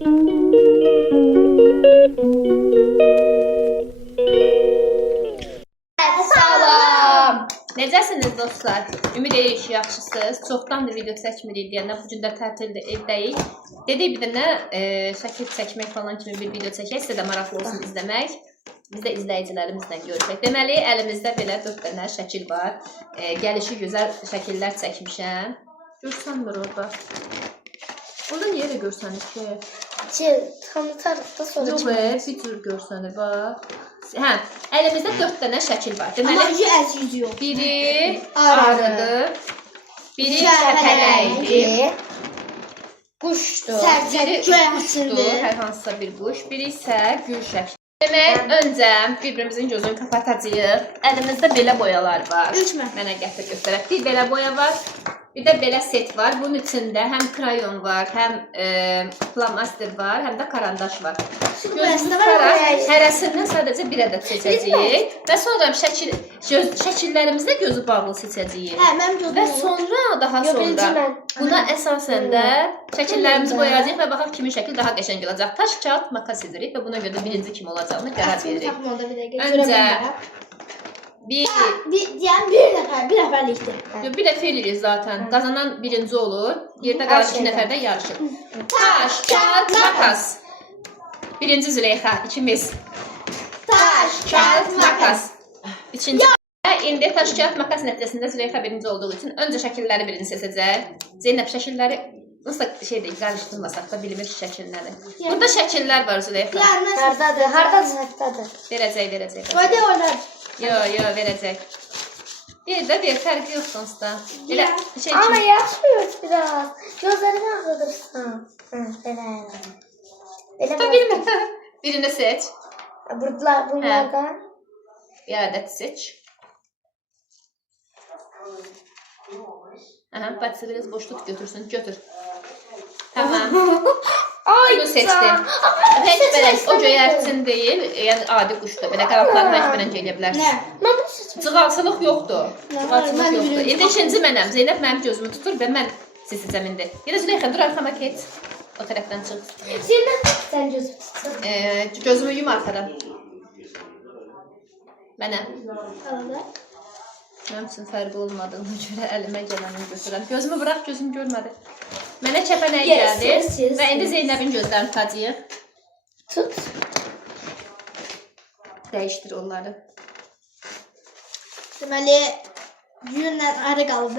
Salam. Necəsiniz dostlar? Ümid edirik ki, yaxşısınız. Çoxdandır video çəkmirik deyəndə bu gün də tətildə evdəyik. Dedik bir dənə şəkil çəkmək falan kimi bir video çəkək. Sizə də maraqlı olsun izləmək. Biz də izləyicilərimizlə görüşək. Deməli, əlimizdə belə 4 dənə şəkil var. Gəlişi gözəl şəkillər çəkmişəm. Görsənmir orada. Orada niyə elə görsənir ki? Tanıtarıq da sonra çıxır. Yox, bir cür görsənir, bax. Hə, əlimizdə 4 dənə şəkil var. Deməli, əziz yox. biri arıdır, biri şəkələkdir, Quşdur. biri quşdur, hər hansısa bir quş, biri isə gül şəkli. Demək, öncə bir-birimizin gözünü kapatacağıq. Əlimizdə belə boyalar var. Mənə gətir göstərək. Bir belə boya var, bir də belə set var. Bunun içində həm krayon var, həm flamaster var, həm də karandaş var. Gözümüz qaraq, hərəsindən sadəcə bir ədəd seçəcəyik. Və sonra şəkillərimizdə gözü bağlı seçəcəyik. Və sonra, daha sonra buna əsasən də şəkillərimizi boyayacağıq və baxaq kimin şəkli daha qəşəng olacaq. Daş, kağıt, makas edirik və buna görə birinci kim olacağını qərar veririk. Öncə bir nəfərlikdir. Bir dəfə eləyirik zaten. Qazanan birinci olur. Yerdə qalan 2 nəfər də yarışır. Taş, kağıt, makas. Birinci Züleyxa, ikimiz. Taş, kağıt, makas. İkinci. İndi taş, kağıt, makas nəticəsində Züleyxa birinci olduğu üçün öncə şəkilləri birini seçəcək. Zeynəb şəkilləri nasıl şeydir, qarışdırmasaq da bilmir şəkilləri. Burada şəkillər var Züleyxa. Hardadır? Verəcək. Hadi oradan. Yo, verəcək. Bir də bir fərqi yoxdur usta. Elə şey Ama kimi. yaşmıyoruz biraz. Gözlerini ağrıdırsın. Belə. Tuta bilmir. Birini seç. Bunlardan. Bir adet seç. Aha, Batsı biraz boşluk götürsün. Götür. Tamam. Bunu seçdim. Rəng-bərəng, o göyərçin deyil, yəni adi quşdur. Belə qanadlarını rəng-bərəng eləyə bilərsin. Cığalçılıq yoxdur. İndi ikinci mənəm. Zeynəb mənim gözümü tutur və mən seçəcəm indi. Yenə Züleyxa, dur arxama keç. O tərəfdən çıx. Sen gözü tutsun. Gözümü yum arxadan. Mənə. Mənim üçün fərqi olmadığına görə əlimə gələni götürəm. Gözümü bırax, gözüm görmədi. Mənə kəpənək gəldi və indi Zeynəbin gözlərini tutacağıq. Tut. Dəyişdir onları. Deməli, yünlə arı qalıb.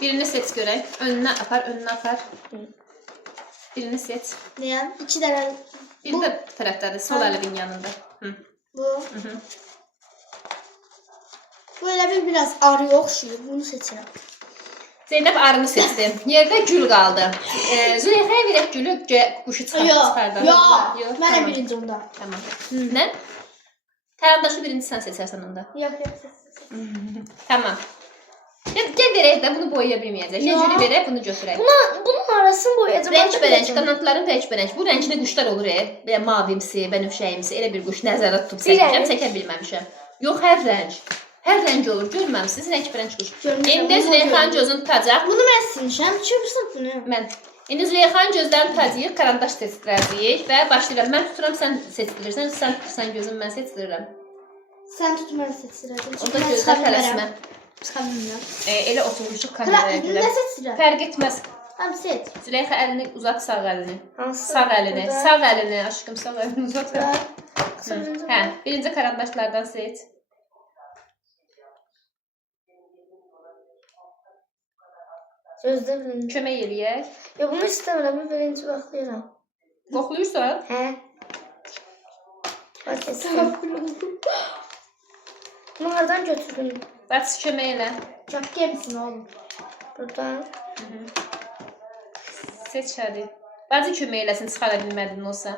Birini seç görək. Önünə apar, Birini seç. Nəyəm? 2 dənə. Biri də tərəfdədir, sol əlinin yanında. Bu. Bu elə biraz arıya oxşuyur. Bunu seçirəm. Zeynəb arını seçdi. Yerdə gül qaldı. Züleyxaya verək gülü quşu çıxardan. Yox, mənə birinci onda. Tamam. Nə? Karandaşı birinci sən seçərsən onda. Yox. Tamam. Gəl verək də bunu boyaya bilməyəcək. Gülü verək, bunu götürək. Bunun arasını boyayacağım. Rəng-bərəng, qanadların rəng-bərəng. Bu rəngli quşlar olur, belə mavimsi, bənövşəyimsi, elə bir quş nəzərdə tutub çəkmişəm, çəkə bilməmişəm. Yox, hər rəng. Hər rəng olur, görməmisiniz, rəng-bərəng quş. İndi Züleyxanın gözünü tutacaq. Bunu mən silmişəm, çöpürsən bunu. Mən. İndi Züleyxanın gözlərini tutacaq, karandaş seçdirəcəyik və başlayıram. Mən tuturam, sən seçdirirsən, sən tutursan gözümü, mən seçdirirəm. Sən tut, mən seçdirəcəm. Onda gözlə tələsmə. Çıxa bilmirəm. Elə oturmuşuq kameraya görə. Nə seçdirəm? Fərq etməz. Tamam, seç. Züleyxa əlini uzat, sağ əlini. Hansı? Sağ əlini, sağ əlini, aşkım, sağ əlini uzat. Hə, birinci karandaşlardan seç. Gözdə birinci. Kömək eləyək. Ya bunu istəmirəm, ben birinci baxıyorum. Qoxluyursan? Hə. Bak kesin. Bunlardan götürdüm. Bəs kömək elə. Çok gemsin oğlum. Buradan. Seç hadi. Bacı kömək eləsin, çıxara bilmədin olsa.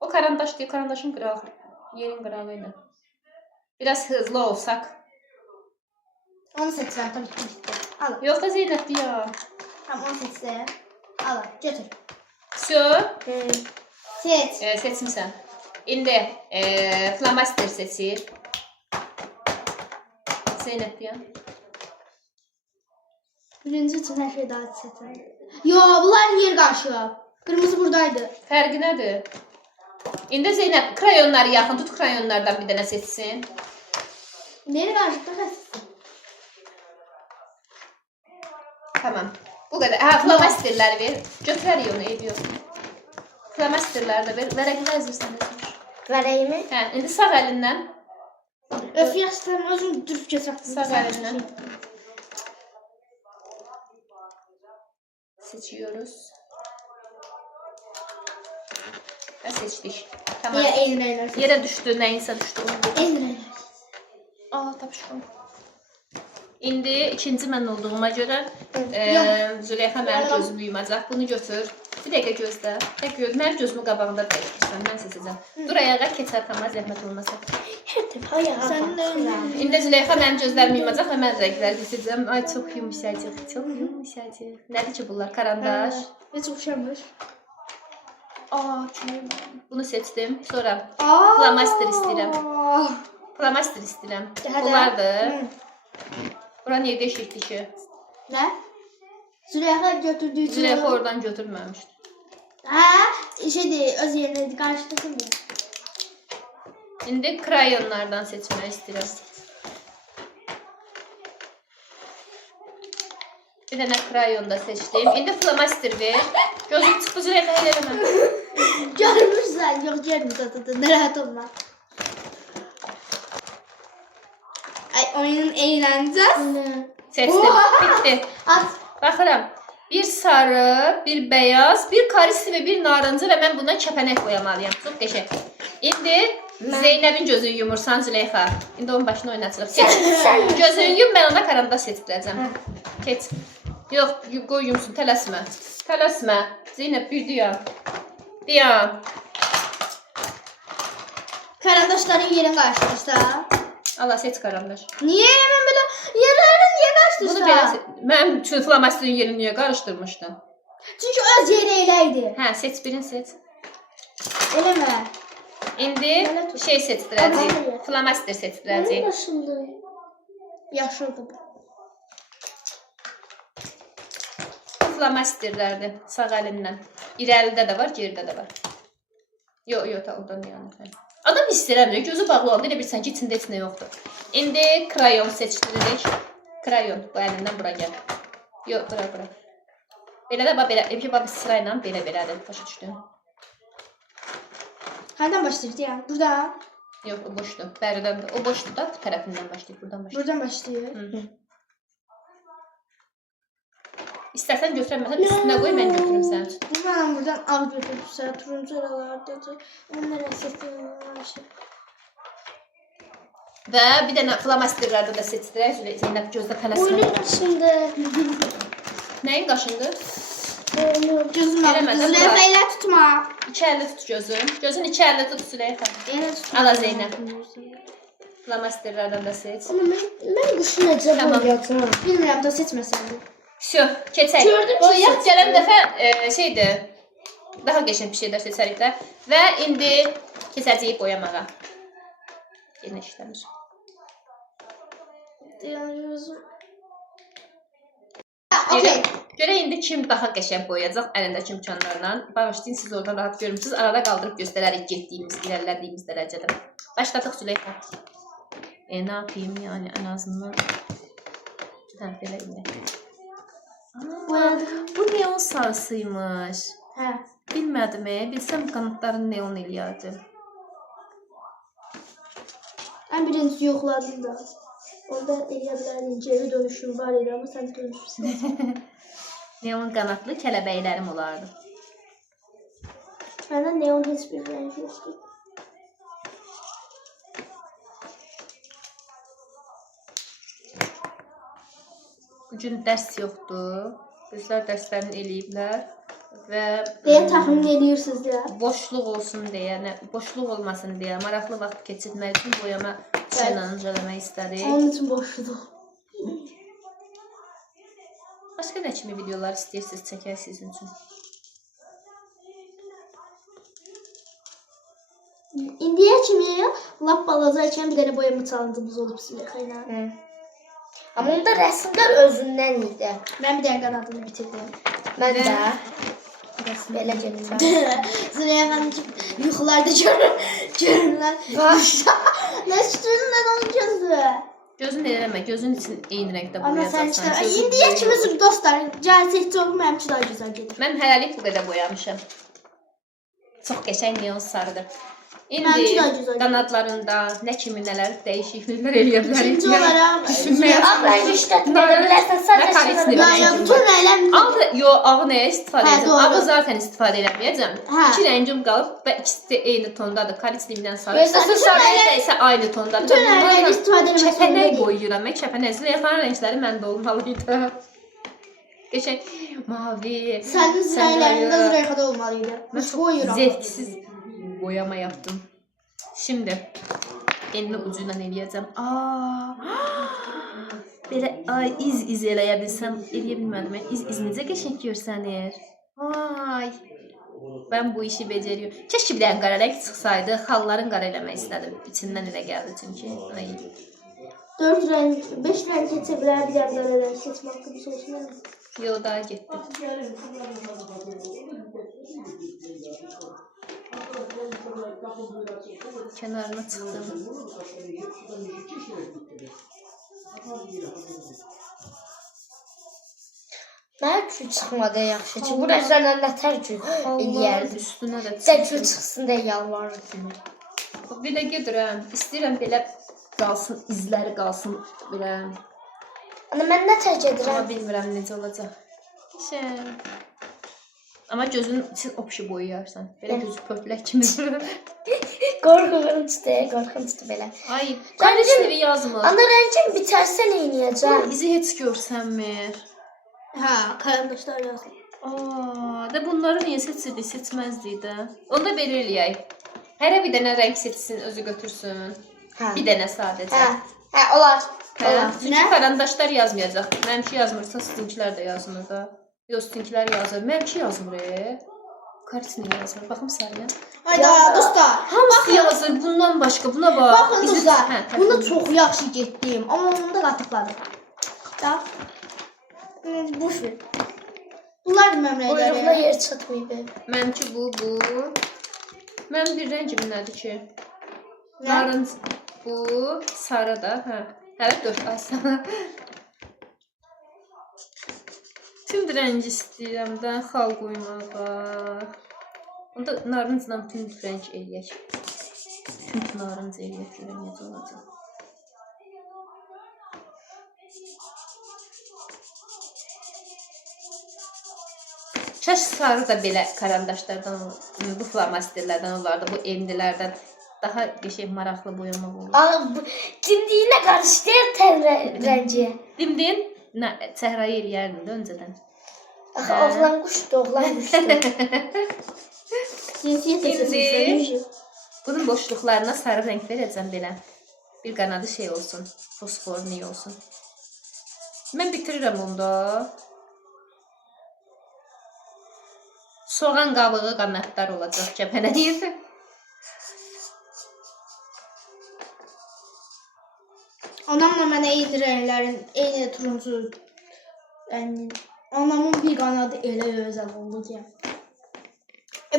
O karandaş deyil, karandaşın qırağı. Yerin qırağı ilə. Biraz hızlı olsaq. Onu seçirəm, tabii ki. Al. Yox da Zeynəbdir ya. Tamam, onu seçirəm. Al, götür. Sö. Seç. Seçmişsən. İndi flamaster seçir. Zeynəbdir ya. Birinci üçün hər şey daha seçirəm. Yo, bunlar yer qarşı. Kırmızı buradaydı. Fərqi nədir? İndi Zeynəb krayonları yaxın tut, krayonlardan bir dənə seçsin. Nereye karşılıklı kaçsın? Tamam. Bu qədər. Hə, flomasterləri ver. Götürərik onu, eybi yox. Flomasterləri də ver. Vərəqlə əzirsən əzir. Vereyim mi? Hə, indi sağ əlindən. Öf yastıklarım özüm durup geçecektim. Sağ əlindən. Seçiyoruz. Və seçdik. Tamam. Ya elreyler. Yerə düşdü, nəyinsə düşdü. Elreyler. Aa, tapışdım. İndi ikinci mən olduğuma görə Züleyxa mənim gözümü yumacaq. Bunu götür. Bir dəqiqə gözlə. Mənim gözümü qabağında dəyişdirsən, mən seçəcəm. Dur ayağa keçər, tamam, zəhmət olmasa. Sen de İndi Züleyxa mənim gözlərimi yumacaq və mən rənglər seçəcəm. Ay, çox yumuşacıq, çox yumuşacıq. Nədir ki bunlar? Karandaş. hiç uçamış. Aa, bunu seçdim. Sonra flomaster istəyirəm. Flomaster istəyirəm. Bunlardır. Bura niyə deşikdi ki? Ne? Züleyxa götürdüğü için. Züleyxa oradan götürməmişdi. Ha, şeydi, öz yerine karşılasın mı? İndi krayonlardan seçmək istəyirəm. Bir dənə krayon da seçdim. İndi flomaster ver. Gözüm çıxdı, Züleyxa eləmə. Görmüşsen, yok görmüşsen, ne rahat olma. Ay oyunun eğleneceğiz. Seçdim, bitti. At. Baxıram. Bir sarı, bir beyaz, bir karisi və bir narıncı və mən bundan kəpənək boyamalıyam. Çox qəşəng. İndi Zeynəbin gözünü yumursan Züleyxa. İndi onun başını oynatırıq. Gözünü yum, mən ona karanda seçdirəcəm. Keç. Yox, qoy yumsun, tələsmə. Tələsmə. Zeynəb bir dayan. Dayan. Karandaşların yerini karşılaştı. Allah seç karandaş. Niye hemen böyle yerlerini niye Bunu karşılaştı? belə mən flomasterin yerini niyə qarışdırmışdım? Çünkü öz yeri öyleydi. Hə, seç birini seç. Öyle mi? İndi şey seçdirəcəyik. Flomaster seçdirəcəyik. Yaşıldı. Yaşıldı bu. Flomasterlərdir sağ əlindən. İrəlidə də var, geridə də var. Yox, oradan yanır. Adam istəyirəm, gözü bağlı olanda elə bilsən ki, içində heç nə yoxdur. İndi krayon seçdiririk. Krayon, bu əlindən bura gəl. Yox, bura. Belə də belə, sırayla belə-belədir, başa düşdün. Nereden başlıyoruz ya? Burada. Yox, o boşdur. Bəridən, o boşdur da, bu tərəfindən başlayıb, buradan başlayıb. Buradan başlıyor. İstərsən götürəməsən, üstünə qoy, mən götürüm sənin üçün. Ben buradan al götürürsə, turuncu oralardadır. Onlara seçtim. Və bir dənə flomasterlərdə də seçdirək. Zeynəb gözdə tələsmə. Oyunun içinde. Nəyin qaşındı? Gözüm Eləmə, ağrıyor. Züleyxa elə tutma. İki əlli tut gözün. Gözün iki əlli tut Züleyxa. Elə tutma. Ala Zeynəb. Flomasterlərdən də seç. Ama ben kuşun acaba Tamam. boyayacağım. Bilmirəm da seçməsəndim. Всё, keçək. Gördüm ki, Boyaq seç. gələn dəfə şeydir. Daha qəşəng bir şeylər seçərik də. Və indi keçəcəyik boyamağa. Yenə işləmir. Gözüm. Görək indi kim daha qəşəng boyayacaq əlindəki imkanlarla. Bağışlayın, siz oradan rahat görürsünüz. Arada qaldırıb göstərərik getdiyimiz, irəlilədiyimiz dərəcədə. Başladıq Züleyxa. Ne yapayım yani en azından. Belə indi. Bu neon sarısıymış. Hə. Bilmədim, bilsəm qanatlarını neon eləyərdim. Mən birinci yoxladım da. Orada eləyə bilərdim, geri dönüşüm var idi, amma sən dönüşürsən. Neon qanatlı kələbəklərim olardı. Məndə neon heç bir rəng yoxdur. Bugün dərs yoxdur. Qızlar dərslərini eləyiblər və Deyə təxmin edirsiniz deyə. boşluq olsun deyə, boşluq olmasın deyə, maraqlı vaxt keçirmək üçün boyama ilə incələmək istədik. Onun üçün boşluq. Başqa nə kimi videolar istəyirsiniz çəkək sizin üçün? İndiyə kimi lap balaca ikən bir dənə boyama challenge'ımız olub Züleyxa ilə. Ama onda resimler özünden iyiydi. Mən bir dənə qanadını bitirdim. Ben de. Bir Arasında. Belə gedir. Züleyha xanım yuxularda görürlər. Nə şütürün nə onun gözü. Gözün eləmə, gözün üçün eyni rəngdə Amma sən boyayacaqsan. işte indiyə kimi dostlar, gəlsəkcə olub mənim üçün daha gözəl gedir. Mən hələlik bu qədər boyamışam. Çox qəşəng neon sarıdır. Mənim üçün daha İndi gözəl. qanadlarında nə kimi nələr dəyişikliklər eləyə bilərik. İkinci olaraq düşünməyə Ağlayıcı işlətməyə bilərsən, Nə karisli sadəcə ya bütün rənglər Ağı nəyə istifadə Hə, edəcəm? doğru. Ağı zaten istifadə eləməyəcəm. Hə. İki rəngim qalıb və ikisi də eyni tondadır. Karislimdən sarı. Gözəl Sarı rəng isə aynı tondadır. bütün rəngləri istifadə etmək Kəpənək zorunda boyayıram. Mən kəpənək. Züleyxanın rəngləri məndə olmalıydı. Qəşəng mavi. Sənin rənglərində sarı. Züleyxada olmalıydı. Mən Mən çox boyuram. zevksiz boyama yaptım. Şimdi elini ucuyla eləyəcəm. Belə iz eləyə bilsəm, eləyə bilmədim. İz necə qəşəng görsənir. Ay. Ben bu işi beceriyorum. Keşke bir dənə qara rəng çıxsaydı. Xalların qara eləmək istədim. İçindən elə gəldi çünki. Ay. 4 rəng, 5 rəng keçə bilərdi qara rəng seçmək haqqı bir şey. Yo, daha getdi. Kenarına çıxdım. Nə üçün çıxmadı yaxşı ki? Bu rənglərlə nətər ki eləyərdi. Üstünə də Cəkül çıxsın deyə yalvarırdım. Bir də gedirəm. İstəyirəm belə qalsın, izləri qalsın belə. Ana mən nətər Amma gedirəm? bilmirəm necə olacaq. Amma gözünün için opşu boyayarsan. Belə gözü pörtlək kimi. Qorxunçdur belə. Ay, kardeşini yazmır. Ana rəngim bitərsə nə edəcəm? İzi heç görsənmir. Hə, karandaşlar yazın. Da bunları niyə seçirdik, seçməzdik də. Onda belə eləyək. Hərə bir dənə rəng seçsin, özü götürsün. Hə. Bir dənə sadəcə. Hə, olar. Hə, Olar. çünki karandaşlar yazmayacaq. Mənimki yazmırsa sizinkilər də yazmır da. Yox, sizinkilər yazır. Mənimki yazmır. Karisini yazmır. Baxım sarıya. Hayda dostlar. Hamısı yazır. Bundan başqa buna bax. Baxın dostlar. Hə, Bunu çox yaxşı getdim. Amma onu da qatıqladım. Da. Boş ver. Bunlar da mənim Quyruğuna rəngləri. yer çatmayıb. Mənimki bu. Mənim bir rəngim nədir ki? Nə? Narıncı. Bu sarı da. Hə. Hələ 4 ay sonra. Tüm rəng istəyirəm də xal qoymağa. Onda narıncla tüm rəng eləyək. Tüm narıncı eləyək görək necə olacaq. Kaş sarı da belə karandaşlardan, bu flomasterlərdən olardı, bu endilərdən daha bir şey maraqlı boyamaq olur. Dimdiyinə qarışdır tən rəngi. Dimdiyin çəhrayı eləyərdin də öncədən. Axı oğlan quşdur, oğlan quşdur. Cinsiyyət İndi- seçilsin. Bunun boşluqlarına sarı rəng verəcəm belə. Bir qanadı şey olsun, fosforlu olsun. Mən bitirirəm onda. Soğan qabığı qanadlar olacaq kəpənəyir. Anamla mənə eyni rənglərin, eyni turuncu rəngin. Anamın bir qanadı elə gözəl oldu ki.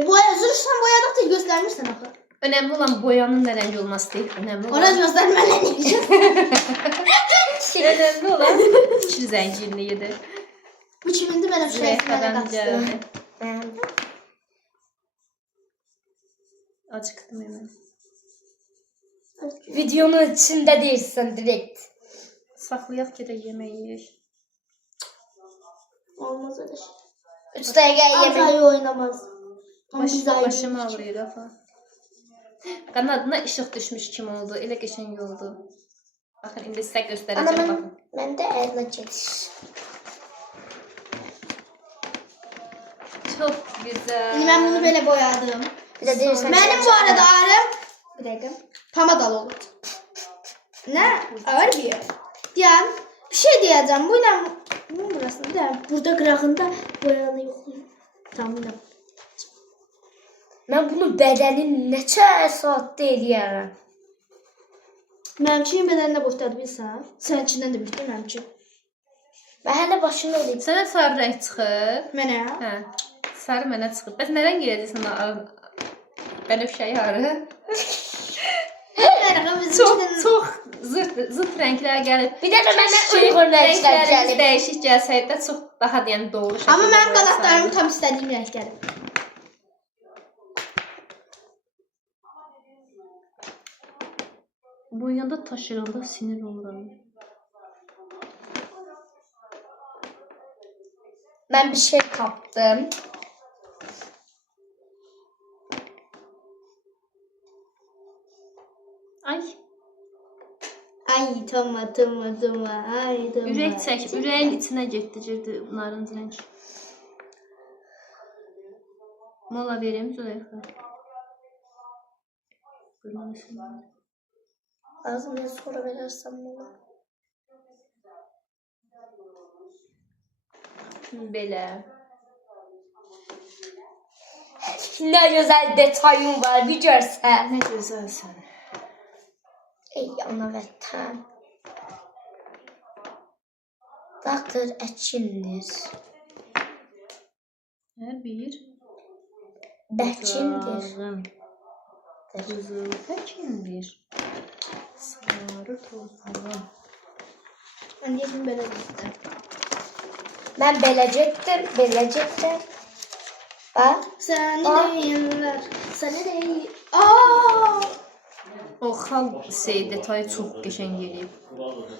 Boyayırsan boyadıqca göstərmirsən axı. Önəmli olan boyanın nə rəng olması deyil, önəmli Ona olan göstərməliyəm. önəmli olan fikir zənginliyidir. Bu kimindir mənə Züleyxadan şəhətlərə gəldi. qaçdı. Acıqdım hemen. Videonun içində deyirsən direkt. Saxlayaq gedək yemək yeyək. Olmaz öyle şey. 3 dəqiqə yemək. Azayı oynamaz. Ama biz aynı. Başım ağrıyır afa. Qanadına işıq düşmüş kimi oldu. Elə qəşəng oldu. Baxın, indi sizə Ana göstərəcəm, baxın. məndə əylə çəkiş. Çox gözəl. İndi mən bunu belə boyadım. Bir də deyirsən. Mənim bu arada ağrım bir dəqiqə. Pomadalı olur. Nə? Ağır bir yer. Deyəm, bir şey deyəcəm. Bu ilə bunun burasında bir də burada qırağında boyalı yoxlayım. Tamam, yine. Mən bunu bədənin neçə saatda eləyərəm? Mənimkinin bədənində boşdadı bilsən. Səninkindən də büyükdür mənimki. Mən hələ başını olayım. Sənə sarı rəng çıxır. Mənə? Hə. Sarı mənə çıxıb. Bəs nədən gələcəksən? Bənövşə yarı. Çox zıt rənglər gəlib. Bir də mənə uyğun rənglər gəlib. Dəyişik gəlsəydi də çox daha yəni doğru şəkildə. Amma mənim qanatlarım tam istədiyim rəng gəlib. Boyanda taşıyanda sinir oluram. Ben bir şey kaptım. Ay, Ay toma. Ay toma. ürək çək, ürəyin içinə getdirirdi narıncı rəng. Mola vereyim Züleyxa. Ağzımdan sonra verirsen bana. Belə. Ne güzel detayım var bir görsen. Nə gözəlsən. Ey ana vətən. Doktor Əkindir. Hər bir Bəkindir. Qızıl Bəkindir. Sarı torpağım. Ben yedim böyle gittim. Ben beləcəkdim. Bak. Seni Aa. deyirlər. Seni deyir. Aa! O xal detayı çox qəşəng eləyib.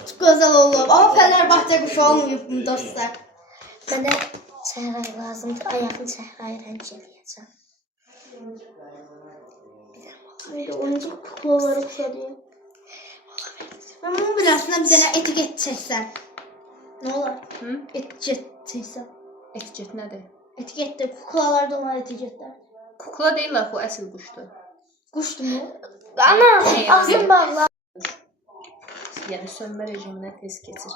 Çok güzel oldu. Ama Fenerbahçe kuşu olmayıp bu dostlar. Mənə çəhrayı lazımdır. Ayağını çəhrayı rəng eləyəcəm. Haydi oyuncak kuklaları kuşalayım. Ben bunun bilasına bir tane etiket çeksen. Ne olur? Hı? Etiket çeksen. Etiket nədir? Etiket de kuklalarda olan etiketler. Kukla deyil axı, o əsl quşdur. Kuştu mu? Ana, ağzım bağlı. Yəni sönmə rejiminə tez keçir.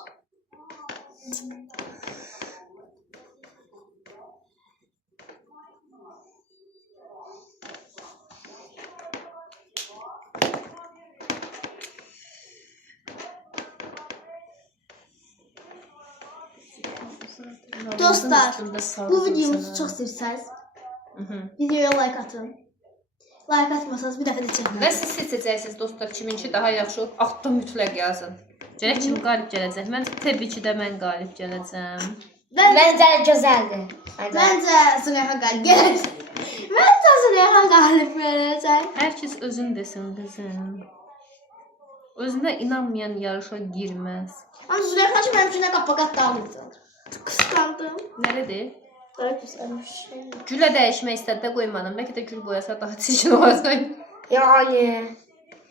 Dostlar, bu videomuzu çok sevirseniz videoya like atın. Like atmasanız bir dəfə də çəkməyin. Və siz seçəcəksiniz dostlar, kiminki daha yaxşı olub, altda mütləq yazın. Görək kim qalib gələcək. Məncə təbii ki də mən qalib gələcəm. Məncə gözəldir. Məncə Züleyxa qalib gələcək. Məncə Züleyxa qalib gələcək. Hər kəs özün desin qızım. Özünə inanmayan yarışa girməz. Amma Züleyxa ki mənim üçün də qapaqat dağıldı. Qısqandım. Nədir? Daha güzelmiş. Gülə dəyişmək istədi də qoymadım. Bəlkə də gül boyasa daha çirkin olacaq. Yani.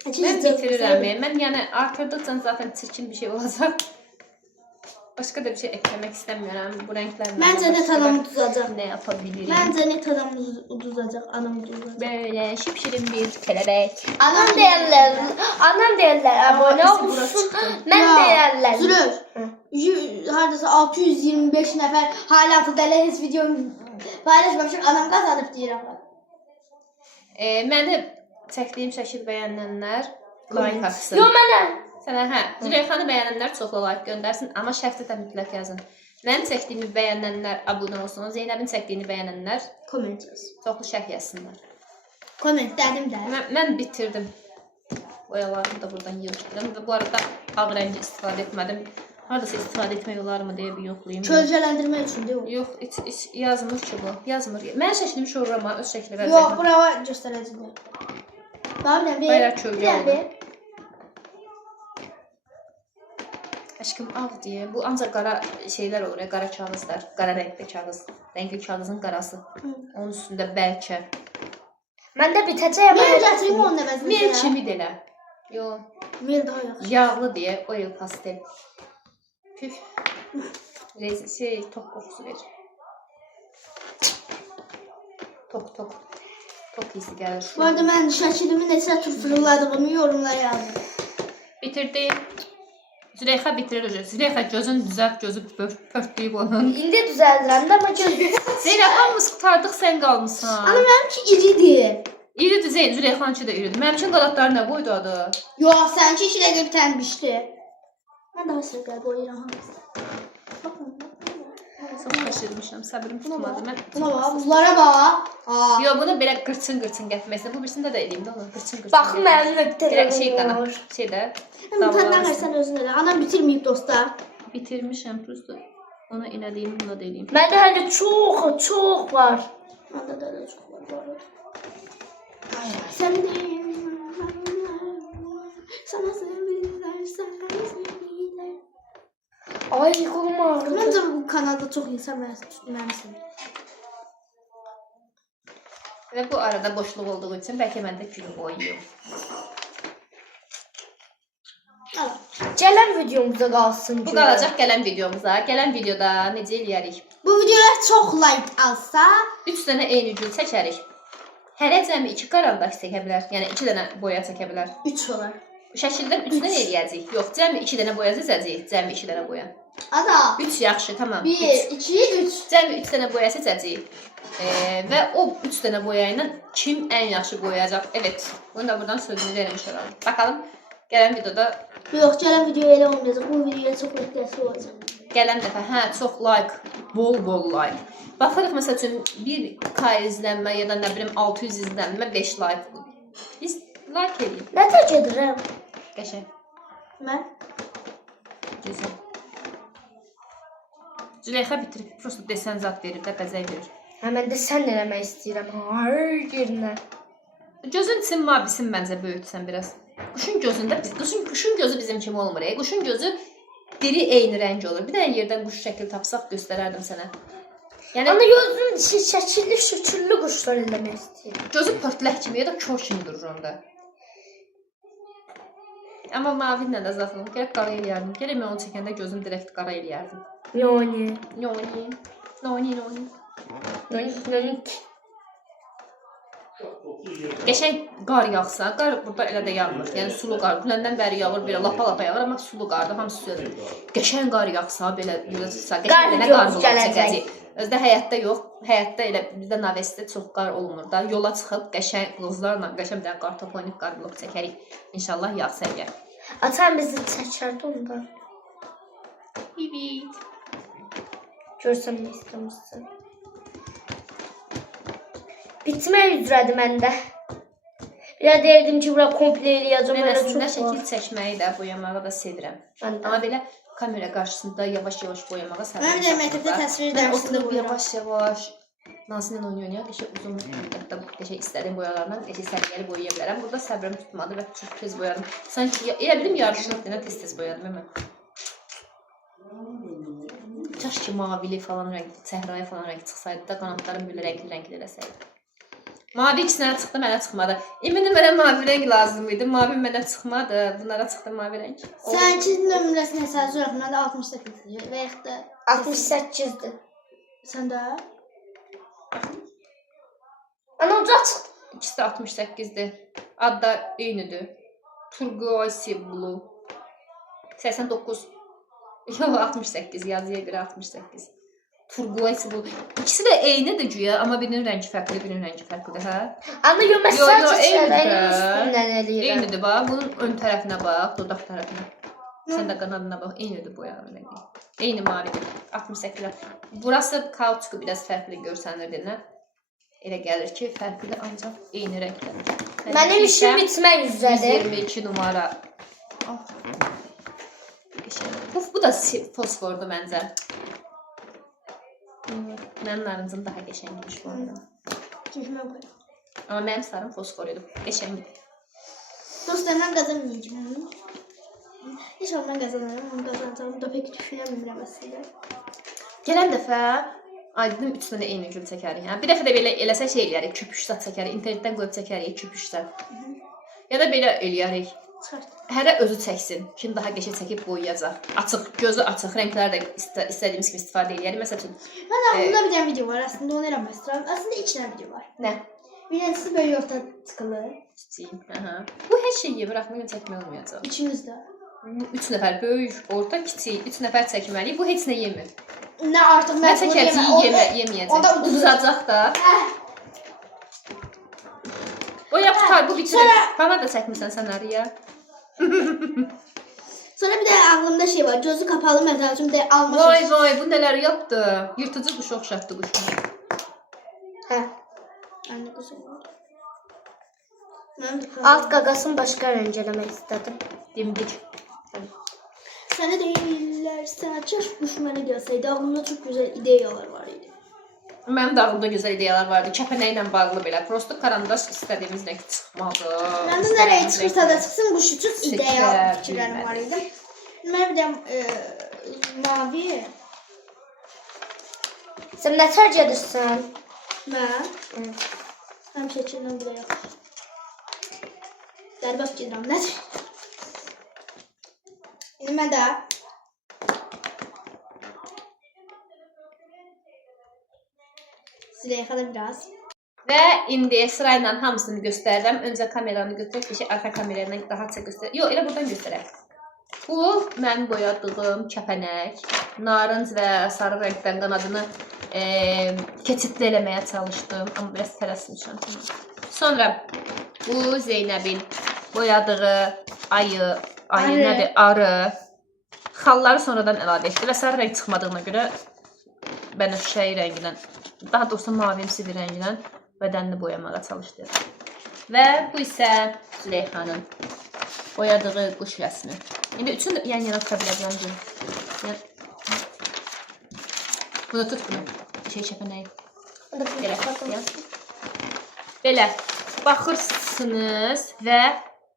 Mən bitirirəm. Mən yəni artırdıqca zaten çirkin bir şey olacaq. Başqa da bir şey eklemək istəmirəm. Bu rənglərlə. Məncə net adam uduzacaq. Nə yapa bilirim? Məncə net adam uduzacaq. Anam uduzacaq. Böyle şipşirin bir kələbək. Anam deyirlər, abone olmuşsun. Mən deyirlər. Zülür. Hardasa 625 nəfər hala atı heç videomu paylaşmamışıq. Anam qazanıb deyirəm. Məni çəkdiyim şəkil bəyənənlər like atsın. Yox mənə. Sənə Züleyxanı bəyənənlər çoxlu like göndərsin, amma şərtdə də mütləq yazın. Mənim çəkdiyimi bəyənənlər abunə olsun, Zeynəbin çəkdiyini bəyənənlər Komment yaz. çoxlu şərh yazsınlar. Komment dədim də. Mən bitirdim. Boyalarımı da buradan yığışdırdım. Bu arada ağ rəngi istifadə etmədim. Hardasa istifadə etmək olar mı deyə bir yoxlayayım. Kölgələndirmək üçün deyil. Yox, yazmır ki bu. Yazmır. Mən şəklimi şourama, öz şəkli verəcəm. Yox, brava göstərəcəm. Bax, Bayrağı kölgə bir olur. Aşkım ağ diye. Bu ancaq qara şeylər olur, qara kağızlar, qara rəngli kağız. Rəngli kağızın qarası. Onun üstündə bəlkə. Mən də bitəcəyəm. Mən gətirim onun əvəzinə. Mel kimi delə. Yox. Mel daha yaxşı. Yağlı deyə oil pastel. Püf. Tok kokusu verir. Tok. Tok hissi gəlir. Bu arada mən şəkilimi neçə tur fırladığımı yorumlara yazdım. Bitirdim. Züleyxa bitirir. Züleyxa gözün düzəlt, gözü pörtləyib onun. İndi düzəldirəm də amma gözüm. Zeynəb hamımız qurtardıq, sən qalmısan. Ana mənimki iridir. İridir Züleyxanınki da iridir. Mənimkin qanatları nə boydu adı? Yox, səninki 2 dəqiqə bitənmişdi. Mən daha sırqaya boyayıram hamısı. Çox şaşırmışam. Səbrim tutmadı. Mən Buna bax, bunlara bax. Ha. Yo, bunu belə qırçın gətirməksə, bu birisində də eləyim də onu qırçın. Baxın mənim nöqtələrim şey qana, var. şeydə. Utandan versən özün elə. Anam bitirməyib dostlar. Bitirmişəm prosto. Ona elədiyim, buna da eləyim. Məndə hələ çox var. Onda da çox var bu arada. Sevdim. Sana sevgiler, sana sevgiler. Ay, qolum ağrıdı. Məncə bu kanalda çox insan məni sevir. Və bu arada boşluq olduğu üçün bəlkə mən də gül boyuyum. Al. Gələn videomuzda qalsın. Bu qalacaq gələn videomuza. Gələn videoda necə eləyərik? Bu videoya çox like alsa 3 dənə eyni gül çəkərik. Hərə cəmi 2 karandaş çəkə bilər. Yəni 2 dənə boya çəkə bilər. 3 olar. Şəkildən 3 dənə eləyəcəyik. Yox, cəmi 2 dənə boya çəkəcəyik. Cəmi 2 dənə boya. Ada. 3 yaxşı, tamam. 1, 2, 3. Cəmi 3 dənə boya seçəcəyik. Və o 3 dənə boya ilə kim ən yaxşı boyayacaq? Evet. Bunu da buradan sözünü vermiş olalım. Bakalım gələn videoda Yox, gələn video elə olmayacaq. Bu videoya çox ehtiyaclı olacaq. gələn dəfə çox like, bol like. Baxırıq məsəl üçün 1K izlənmə ya da nə bilim 600 izlənmə 5 like. Biz like edin. Nədə gedirəm? Qəşəng. Mən Gözəl. Züleyxa bitirib, prosto desen zat verib də bəzək verir. Mən də sən eləmək istəyirəm. Hər yerinə. Gözün için mavisin məncə böyütsən biraz. Quşun gözündə quşun gözü bizim kimi olmur. Quşun gözü diri eyni rəng olur. Bir dənə yerdən quş şəkli tapsaq göstərərdim sənə. Yəni Ana gözüm şəkilli, şükürlü quşlar eləmək istəyirəm. gözü pörtlək kimi ya da kör kimi durur onda. Amma mavinlə də zaten gərək qara eləyərdim. Gərək mən onu çəkəndə gözüm direkt qara eləyərdim. Yəni. Noni. Yəni. Qəşəng qar yağsa, qar burada elə də yağmır. Yəni sulu qar. Gündən bəri yağır, belə lapa yağır, amma sulu qardır, hamısı sürür. Qəşəng qar yağsa, belə yığılsa, qəşəng nə qar bulaq çəkəcək. Özdə həyətdə yox. Həyətdə elə bizdə Navesdə çox qar olmur da. Yola çıxıb qəşəng qızlarla qəşəng bir qar top oynayıb qar bulaq çəkərik. İnşallah yağsa əgər. Atan bizi çəkərdi onda. Evet. Görsəm nə istəmişsən. Bitmək üzrədir məndə. Elə deyirdim ki, bura komple eləyəcəm. Mən əslində şəkil çəkməyi də, boyamağı da sevirəm. Amma belə kamera qarşısında yavaş-yavaş boyamağa səbrim Mənim də məktəbdə təsvir dərsində oturub yavaş-yavaş Nazlı ilə oynayaq, uzun müddətdə istədiyim boyalarla səviyyəli boyaya bilərəm. Burada səbrim tutmadı və çox tez boyadım. Sanki elə bilim yarışlıqda tez boyadım mən. Kaş ki mavili falan rəng, səhraya falan rəng çıxsaydı da qanatlarım belə rəngli eləsəydi. Mavi ikisine çıxdı, mənə çıxmadı. Eminim mənə mavi rəng lazım idi. Mavi mənə çıxmadı. Bunlara çıxdı mavi rəng. Sənki nömrəsini hesab edərək məndə 68-dir və yaxud da 68-dir. Səndə? Ana uca çıxdı. İkisi də 68-dir. Adı da eynidir. Turquoise Blue. 89. Yox, 68. Yazıya görə 68. Turquoise Blue. İkisi də eynidir güya, amma birinin rəngi fərqli, birinin rəngi fərqlidir, hə? Ana yox, mən sadəcə eynidir. üstündən eləyirəm. Eynidir, bax. Bunun ön tərəfinə bax, dodaq tərəfinə. Sən də qanadına bax, eynidir boyanın rəngi. Eyni mavidir. 68. Burası kauçuku biraz fərqli görsənirdi, nə? Elə gəlir ki, fərqli ancaq eyni rəngdə. Mənim işim bitmək üzrədir. 122 numara. Bu da fosfordur məncə. Mənim narıncım daha qəşəngmiş bu arada. Çeşmə qoy. Amma mənim sarım fosfor idi. Qəşəngdir. Dostlarından qazanmayacağım. İnşallah mən qazanarım, onu qazanacağım da pek düşünəmirəm əslində. Gələn dəfə Aydın 3 dənə eyni gül çəkərik. Bir dəfə də belə eləsə şey eləyərik, köpüşsat çəkərik, internetdən qoyub çəkərik, köpüşsat. Ya da belə eləyərik. Hərə özü çəksin. Kim daha qəşəng çəkib boyayacaq. Açıq, gözü açıq, rəngləri də istədiyimiz kimi istifadə eləyərik. Məsələn, Mən aklımda bir dənə video var, əslində onu eləmək istəyirəm. Əslində 2 dənə video var. nə? Birincisi böyle orta çıxılır. Kiçik. Bu hər şey yemir, axı mən çəkmək olmayacaq. İkimiz də. 3 nəfər böyük, orta, kiçik, 3 nəfər çəkməliyik. Bu heç nə yemir. Nə artıq Mən çəkəcəyik, yeməyəcək. Onda uduzacaq da. O ya qutar, bu bitirir. Bana da çəkmirsən sən araya. Sonra bir de ağlımda şey var. Gözü kapalı mesela üçün bir de alma Vay şaşı. vay, bu nələr yapdı? Yırtıcı quş oxşatdı quşunu. Hə. Anne kuzum. Alt qagasını başqa rəng eləmək istədim. Dimdik. Sana değillerse kaş kuş mənə gəlsəydi. Ağlımda çok güzel ideyalar var idi. Mənim də ağlımda gözəl ideyalar vardı. Kəpənəklə bağlı belə. Prosto karandaş istədiyimiz renk çıxmadı. Məndə nereye çıxırsa da çıxsın kuş üçün ideya Seçər, fikirlərim var bilmədim. idi. Mən bir də mavi. Sən nə tərcih edirsən? Mən həmişə çindən buraya yox. Dərbək gedirəm, nədir? İndi mən də Züleyxada biraz. Və indi sırayla hamısını göstərirəm. Öncə kameranı götürək, bir şey arxa kamerayla daha çox göstərək. Yox, elə buradan göstərək. Bu mən boyadığım kəpənək. Narınc və sarı rəngdən qanadını keçidli eləməyə çalışdım, amma biraz tələsmişəm. Sonra bu Zeynəbin boyadığı ayı Arı. nədir? Arı. Xalları sonradan əlavə etdi və sarı rəng çıxmadığına görə bənövşəyi rəngindən, daha doğrusu mavimsi bir rənglə bədənini boyamağa çalışdı. Və bu isə Züleyxanın boyadığı quş rəsmi. İndi üçünü də yan-yana tuta biləcəm. Bunu tut bunu. Şey kəpənəyi. Belə. Belə baxırsınız və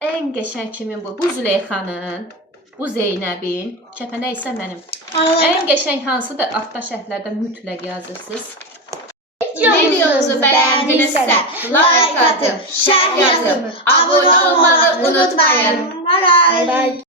ən qəşəng kimin bu? Bu Züleyxanın, bu Zeynəbin, kəpənək isə mənim. Ən qəşəng hansıdır? Altda şərhlərdə mütləq yazırsınız. Videomuzu bəyəndinizsə like atın, şərh yazın, abunə olmağı unutmayın. Bye bye. Bye bye.